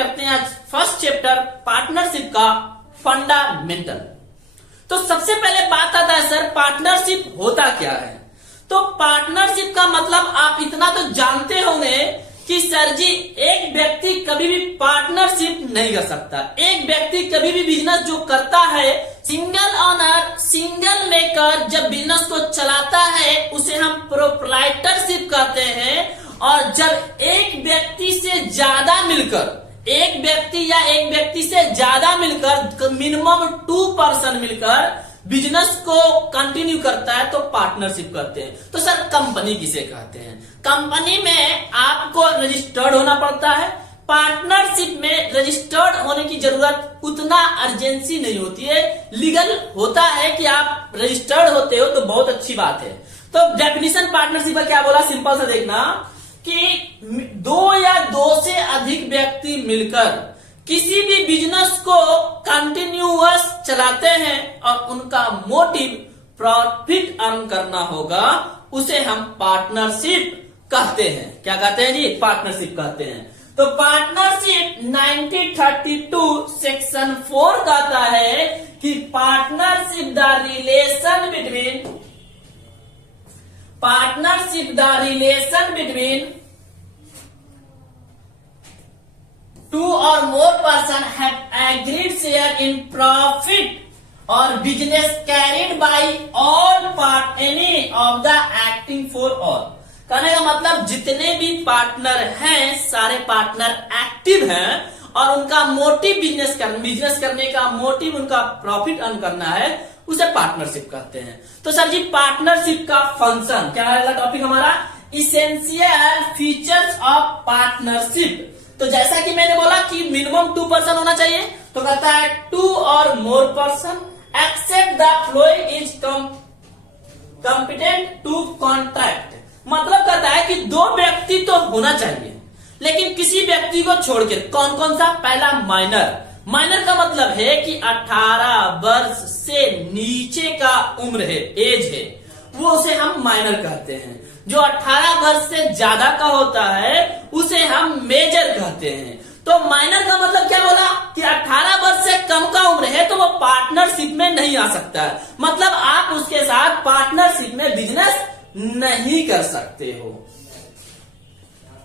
करते हैं आज फर्स्ट चैप्टर पार्टनरशिप का फंडामेंटल। तो सबसे पहले बात आता है सर पार्टनरशिप होता क्या है। तो पार्टनरशिप का मतलब आप इतना तो जानते होंगे कि सर जी एक व्यक्ति कभी भी पार्टनरशिप नहीं कर सकता। एक व्यक्ति कभी भी बिजनेस जो करता है सिंगल ऑनर सिंगल मेकर जब बिजनेस को चलाता है उसे हम प्रोप्राइटरशिप कहते हैं। और जब एक व्यक्ति से ज्यादा मिलकर एक व्यक्ति या एक व्यक्ति से ज्यादा मिलकर मिनिमम 2 पर्सन मिलकर बिजनेस को कंटिन्यू करता है तो पार्टनरशिप करते हैं। तो सर कंपनी किसे कहते हैं। कंपनी में आपको रजिस्टर्ड होना पड़ता है। पार्टनरशिप में रजिस्टर्ड होने की जरूरत उतना अर्जेंसी नहीं होती है। लीगल होता है कि आप रजिस्टर्ड होते हो तो बहुत अच्छी बात है। तो डेफिनेशन पार्टनरशिप का क्या बोला, सिंपल सा देखना कि 2 या 2 से अधिक व्यक्ति मिलकर किसी भी बिजनेस को कंटिन्यूअस चलाते हैं और उनका मोटिव प्रॉफिट अर्न करना होगा, उसे हम पार्टनरशिप कहते हैं। क्या कहते हैं जी, पार्टनरशिप कहते हैं। तो पार्टनरशिप 1932 सेक्शन 4 कहता है कि partnership the relation between 2 or more person have agreed share in profit or business carried by all any of the acting for all। कहने का मतलब जितने भी पार्टनर हैं सारे पार्टनर एक्टिव हैं और उनका मोटिव बिजनेस करने का मोटिव उनका प्रॉफिट अर्न करना है, उसे पार्टनरशिप कहते हैं। तो सर जी पार्टनरशिप का फंक्शन क्या है, टॉपिक हमारा इसेंशियल फीचर्स ऑफ पार्टनरशिप। तो जैसा कि मैंने बोला कि मिनिमम 2 पर्सन होना चाहिए, तो कहता है 2 or more person except the flowing is competent to contract। मतलब कहता है कि 2 व्यक्ति तो होना चाहिए लेकिन किसी व्यक्ति को छोड़ के। कौन कौन सा, पहला माइनर का मतलब है कि 18 वर्ष से नीचे का उम्र है, एज है, वो उसे हम माइनर कहते हैं। जो 18 वर्ष से ज्यादा का होता है उसे हम मेजर कहते हैं। तो माइनर का मतलब क्या बोला कि 18 वर्ष से कम का उम्र है तो वो पार्टनरशिप में नहीं आ सकता है। मतलब आप उसके साथ पार्टनरशिप में बिजनेस नहीं कर सकते हो।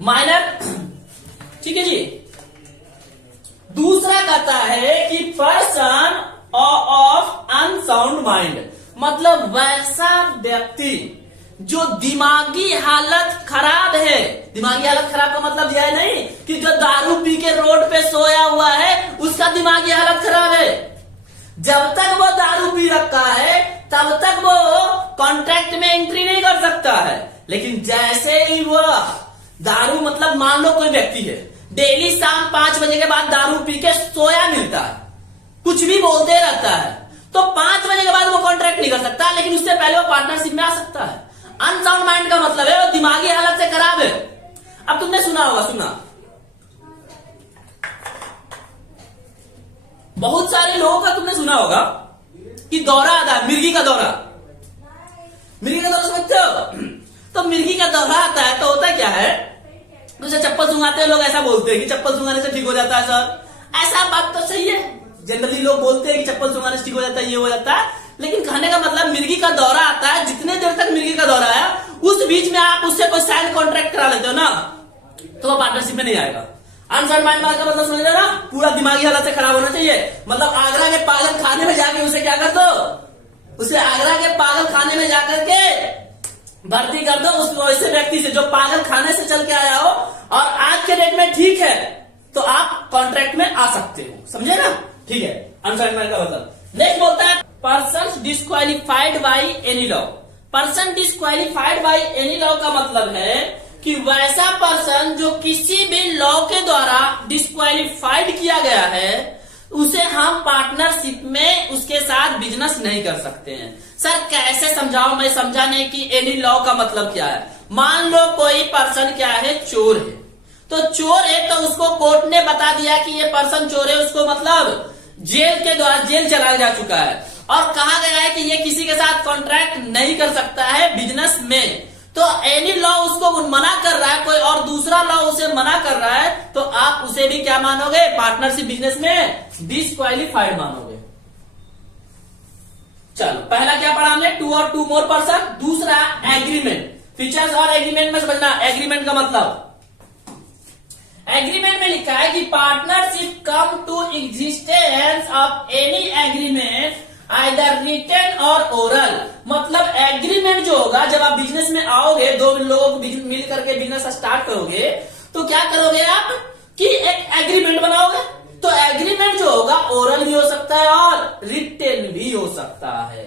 माइनर, ठीक है जी। दूसरा कहता है कि पर्सन ऑफ अनसाउंड माइंड, मतलब वैसा व्यक्ति जो दिमागी हालत खराब है। दिमागी हालत खराब का मतलब यह नहीं कि जो दारू पी के रोड पे सोया हुआ है उसका दिमागी हालत खराब है। जब तक वो दारू पी रखा है तब तक वो कॉन्ट्रैक्ट में एंट्री नहीं कर सकता है। लेकिन जैसे ही वो दारू, मतलब मान लो कोई व्यक्ति है डेली शाम 5 बजे के बाद दारू पी के सोया मिलता है, कुछ भी बोलते रहता है, तो 5 बजे के बाद वो कॉन्ट्रैक्ट नहीं कर सकता, लेकिन उससे पहले वो पार्टनरशिप में आ सकता है। अनसाउंड माइंड का मतलब है वो दिमागी हालत से खराब है। अब तुमने सुना होगा, बहुत सारे लोगों का तुमने सुना होगा कि दौरा आता है, मिर्गी का दौरा समझते हो। तो मिर्गी का दौरा आता है तो होता क्या है, उसे चप्पल सूंघाते हैं, लोग ऐसा बोलते हैं कि चप्पल सूंघाने से ठीक हो जाता है। सर ऐसा बात तो सही है, जनरली लोग बोलते हैं कि चप्पल सूंघाने से ठीक हो जाता है, ये हो जाता है। लेकिन कहने का मतलब मिर्गी का दौरा आता है, जितने देर तक मिर्गी का दौरा है उस बीच में आप उससे कोई साइन कॉन्ट्रैक्ट करा लेते हो ना, तो वो पार्टनरशिप में नहीं आएगा। अनसाउंड माइंड का मतलब समझ रहे ना, पूरा दिमागी हालत से खराब होना चाहिए। मतलब आगरा के पागल खाने में जाके उसे क्या कर दो, उसे आगरा के पागल खाने में जाकर के भर्ती कर दो उस वैसे व्यक्ति से जो पागल खाने से चल के आया हो और आज के डेट में ठीक है तो आप कॉन्ट्रैक्ट में आ सकते हो, समझे ना, ठीक है। अनसाउंड माइंड का मतलब। नेक्स्ट बोलता है person disqualified by any law. Person disqualified by any law का मतलब है कि वैसा पर्सन जो किसी भी लॉ के द्वारा डिस्क्वालिफाइड किया गया है उसे हम पार्टनरशिप में उसके साथ बिजनेस नहीं कर सकते हैं। सर कैसे समझाओ, मैं समझा नहीं कि एनी लॉ का मतलब क्या है। मान लो कोई पर्सन क्या है, चोर है, तो चोर है तो उसको कोर्ट ने बता दिया कि ये पर्सन चोर है, उसको मतलब जेल के द्वारा जेल चला जा चुका है और कहा गया है कि ये किसी के साथ कॉन्ट्रैक्ट नहीं कर सकता है बिजनेस में। तो एनी लॉ उसको मना कर रहा है, कोई और दूसरा लॉ उसे मना कर रहा है, तो आप उसे भी क्या मानोगे, पार्टनरशिप बिजनेस में डिस्क्वालीफाइड मानोगे। चलो पहला क्या पढ़ा हमने, टू और टू मोर पर्सन। दूसरा एग्रीमेंट, फीचर्स और एग्रीमेंट में समझना। एग्रीमेंट का मतलब, एग्रीमेंट में लिखा है कि partnership come to existence of any agreement either written or oral. मतलब एग्रीमेंट जो होगा, जब आप बिजनेस में आओगे, दो लोग मिल करके बिजनेस स्टार्ट करोगे, तो क्या करोगे आप कि एक एग्रीमेंट बनाओगे। तो एग्रीमेंट जो होगा ओरल भी हो सकता है और रिटेन भी हो सकता है।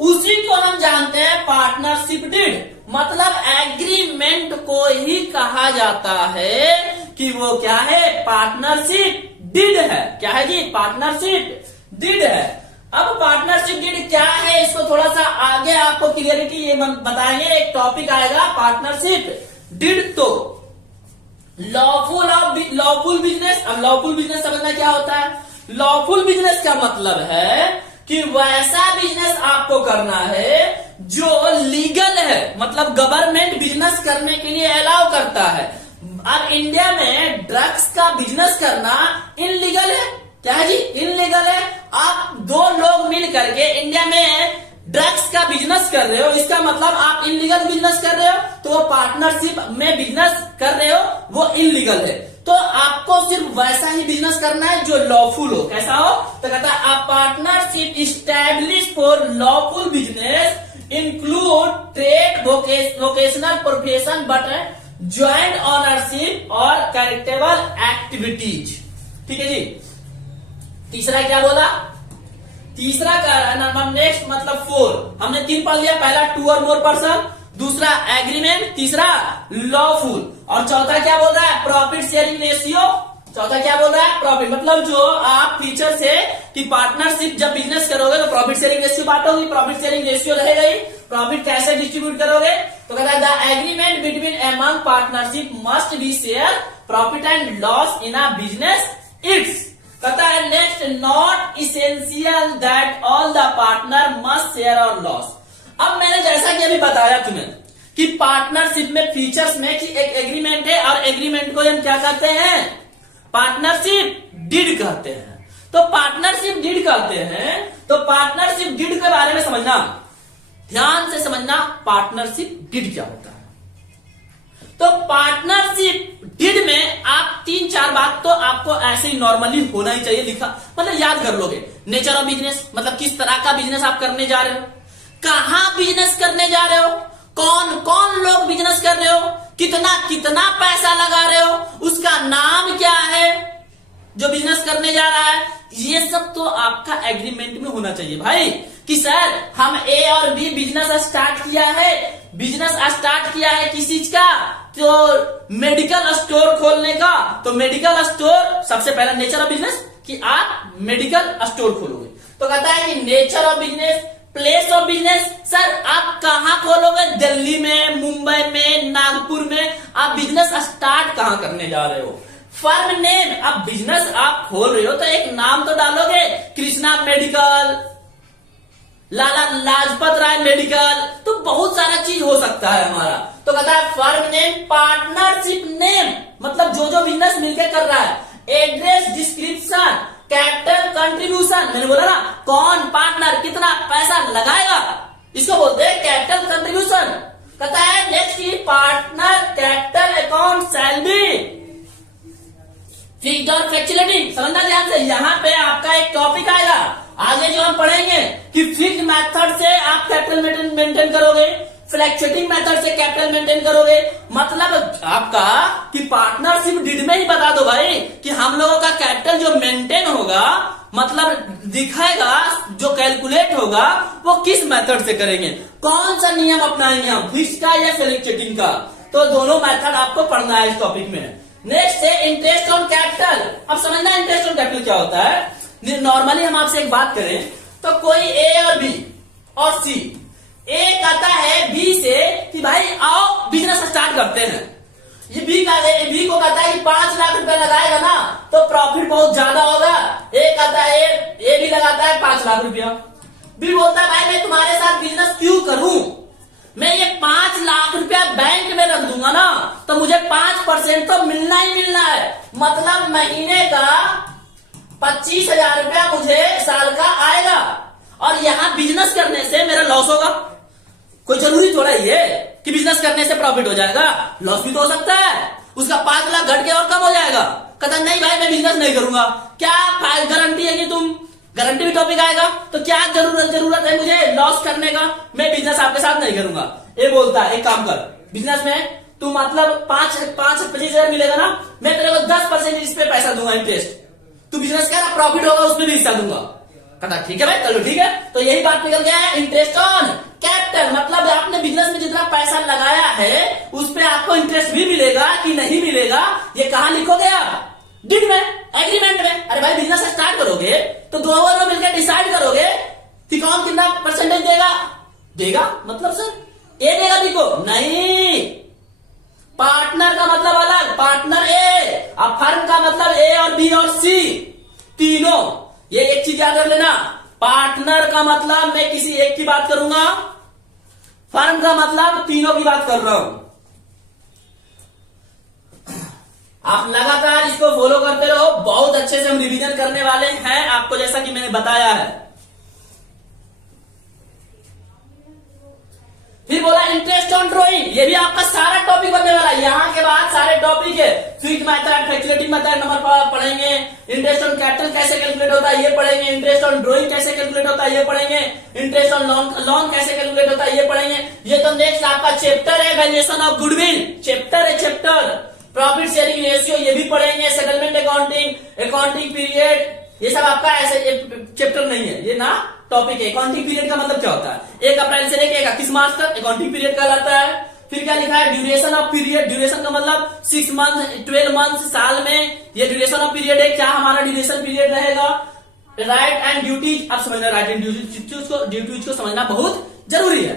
उसी को हम जानते हैं पार्टनरशिप डीड। मतलब एग्रीमेंट को ही कहा जाता है कि वो क्या है, पार्टनरशिप डीड है। क्या है जी, पार्टनरशिप डीड है। अब पार्टनरशिप डीड क्या है, इसको थोड़ा सा आगे आपको क्लियरिटी ये बताएंगे, एक टॉपिक आएगा पार्टनरशिप डीड। तो लॉफुल बिजनेस। अब लॉफुल बिजनेस समझना क्या होता है। लॉफुल बिजनेस का मतलब है कि वैसा बिजनेस आपको करना है जो लीगल है, मतलब गवर्नमेंट बिजनेस करने के लिए अलाउ करता है। अब इंडिया में ड्रग्स का बिजनेस करना इनलीगल है। क्या है जी, इनलीगल है। आप दो लोग मिल करके इंडिया में ड्रग्स का बिजनेस कर रहे हो, इसका मतलब आप इनलीगल बिजनेस कर रहे हो, तो वो पार्टनरशिप में बिजनेस कर रहे हो, वो इनलीगल है। तो आपको सिर्फ वैसा ही बिजनेस करना है जो लॉफुल हो। कैसा हो, तो कहता है a partnership establish for lawful business include trade, vocational profession but joint ownership और कैरिटेबल एक्टिविटीज। ठीक है जी। तीसरा क्या बोला, तीसरा का नंबर नेक्स्ट मतलब 4 हमने 3 पढ़ लिया। पहला टू और मोर पर्सन, दूसरा एग्रीमेंट, तीसरा लॉफुल, और चौथा क्या बोल रहा है, प्रॉफिट शेयरिंग रेशियो। चौथा क्या बोल रहा है, प्रॉफिट। मतलब जो आप फीचर से कि पार्टनरशिप जब बिजनेस करोगे तो प्रॉफिट शेयरिंग रेशियो बांटोगे, प्रॉफिट शेयरिंग रेशियो रहेगा ही। प्रॉफिट कैसे डिस्ट्रीब्यूट करोगे, तो कहता है the agreement between among partnership must be share profit and loss in a business it's. कहता है next, not essential that all the partner must share और लॉस। अब मैंने जैसा कि अभी बताया तुम्हें कि पार्टनरशिप में फीचर्स में कि एक एग्रीमेंट है, और एग्रीमेंट को हम क्या कहते हैं, पार्टनरशिप डीड कहते हैं। तो पार्टनरशिप डीड कहते हैं, तो पार्टनरशिप डीड के बारे में समझना, ध्यान से समझना, पार्टनरशिप डीड क्या होता है। तो पार्टनरशिप डीड में आप 3-4 बात तो आपको ऐसे ही नॉर्मली होना ही चाहिए, लिखा मतलब याद कर लोगे। नेचर ऑफ बिजनेस, मतलब किस तरह का बिजनेस आप करने जा रहे हो, कहां बिजनेस करने जा रहे हो, कौन कौन लोग बिजनेस कर रहे हो, कितना कितना पैसा लगा रहे हो, उसका नाम क्या है जो बिजनेस करने जा रहा है, ये सब तो आपका एग्रीमेंट में होना चाहिए भाई। कि सर हम ए और बी बिजनेस स्टार्ट किया है, बिजनेस स्टार्ट किया है किस चीज का, तो मेडिकल स्टोर खोलने का। तो मेडिकल स्टोर सबसे पहला नेचर ऑफ बिजनेस कि आप मेडिकल स्टोर खोलोगे। तो कहता है कि nature of business, place of business, sir आप कहां खोलोगे, दिल्ली में, मुंबई में, नागपुर में, आप बिजनेस स्टार्ट कहां करने जा रहे हो। फर्म नेम, अब बिजनेस आप खोल रहे हो तो एक नाम तो डालोगे, कृष्णा मेडिकल, लाला लाजपत राय मेडिकल, तो बहुत सारा चीज हो सकता है हमारा। तो कहता है फर्म नेम, पार्टनरशिप नेम, मतलब जो जो बिजनेस मिलकर कर रहा है, एड्रेस, डिस्क्रिप्शन, कैपिटल कंट्रीब्यूशन, मैंने बोला ना कौन पार्टनर कितना पैसा लगाएगा, इसको बोलते हैं कैपिटल कंट्रीब्यूशन। कहता है next, partner capital account shall be fixed और फ्लैक्चुएटिंग। समझना ध्यान से, यहाँ पे आपका एक टॉपिक आएगा आगे जो हम पढ़ेंगे कि फिक्स्ड मेथड से आप कैपिटल मेंटेन करोगे, फ्लैक्चुएटिंग मेथड से कैपिटल मेंटेन करोगे। मतलब आपका कि पार्टनरशिप डीड में ही बता दो भाई कि हम लोगों का कैपिटल जो मेंटेन होगा, मतलब दिखाएगा, जो कैलकुलेट होगा वो किस मेथड से करेंगे, कौन सा नियम अपनाएंगे हम, फिक्स्ड का या फ्लैक्चुएटिंग का। तो दोनों मेथड आपको पढ़ना है इस टॉपिक में। नेक्स्ट है इंटरेस्ट ऑन कैपिटल। अब समझना इंटरेस्ट ऑन कैपिटल क्या होता है। नॉर्मली हम आपसे एक बात करें तो कोई ए और बी और सी, ए कहता है बी से कि भाई आओ बिजनेस स्टार्ट करते हैं, ये बी को कहता है कि 5 लाख रुपए लगाएगा ना तो प्रॉफिट बहुत ज्यादा होगा। ए कहता है, ए भी लगाता है 5 लाख रुपया, बी बोलता है भाई मैं तुम्हारे साथ बिजनेस क्यों करूं, मैं ये 5 लाख रुपया बैंक में रख दूंगा ना, तो मुझे 5% तो मिलना ही मिलना है। मतलब महीने का 25,000 रुपया मुझे साल का आएगा। और यहां बिजनेस करने से मेरा लॉस होगा। कोई जरूरी थोड़ा ही है कि बिजनेस करने से प्रॉफिट हो जाएगा, लॉस भी तो हो सकता है। उसका 5 लाख घट के और कम हो जाएगा। कहता नहीं भाई मैं बिजनेस नहीं करूंगा। क्या गारंटी है कि तुम, गारंटी भी टॉपिक आएगा, तो क्या जरूरत है मुझे लॉस करने का, मैं बिजनेस आपके साथ नहीं करूंगा। ये बोलता है एक काम कर, बिजनेस में तू मतलब 25,000 मिलेगा ना, मैं तेरे को 10% इस पे पैसा दूंगा इंटरेस्ट। तू बिजनेस कर, प्रॉफिट होगा उसमें भी हिस्सा दूंगा। कहता ठीक है भाई चलो ठीक है। तो यही बात निकल गया है इंटरेस्ट ऑन कैपिटल। मतलब आपने बिजनेस में जितना पैसा लगाया है उस पे आपको इंटरेस्ट भी मिलेगा कि नहीं मिलेगा, ये कहां लिखोगे आप? डीड में, एग्रीमेंट में। अरे भाई बिजनेस स्टार्ट करोगे तो दो में मिलकर डिसाइड करोगे कि कौन कितना परसेंटेज देगा। मतलब सर ए देगा बी को नहीं, पार्टनर का मतलब अलग, पार्टनर ए। अब फर्म का मतलब ए और बी और सी तीनों। ये एक चीज याद कर लेना, पार्टनर का मतलब मैं किसी एक की बात करूंगा, फर्म का मतलब तीनों की बात कर रहा हूं। आप लगातार इसको फॉलो करते रहो, बहुत अच्छे से हम रिवीजन करने वाले हैं आपको, जैसा कि मैंने बताया है। फिर बोला इंटरेस्ट ऑन ड्रॉइंग, ये भी आपका सारा टॉपिक बनने वाला है। यहां के बाद सारे टॉपिक है, switch method, calculating method number पढ़ेंगे, इंटरेस्ट ऑन कैपिटल कैसे कैलकुलेट होता है ये पढ़ेंगे, इंटरेस्ट ऑन ड्रॉइंग कैसे कैलकुलेट होता है ये पढ़ेंगे, इंटरेस्ट ऑन लोन कैसे कैलकुलेट होता है ये पढ़ेंगे। ये तो नेक्स्ट आपका चैप्टर है, वैल्यूएशन ऑफ गुडविल चैप्टर है, चैप्टर प्रॉफिट शेयरिंग रेशियो ये भी पढ़ेंगे, सेटलमेंट अकाउंटिंग, अकाउंटिंग पीरियड, ये सब आपका ऐसे चैप्टर नहीं है, ये ना टॉपिक है। अकाउंटिंग पीरियड का मतलब क्या होता है? 1 अप्रैल से लेकर 31 मार्च तक अकाउंटिंग पीरियड कहलाता है। फिर क्या लिखा है? ड्यूरेशन ऑफ पीरियड, ड्यूरेशन का मतलब 6 मंथ 12 मंथ साल में ये ड्यूरेशन ऑफ पीरियड है। क्या हमारा ड्यूरेशन पीरियड रहेगा? राइट एंड ड्यूटीज, अब समझना राइट एंड ड्यूटीज को समझना बहुत जरूरी है।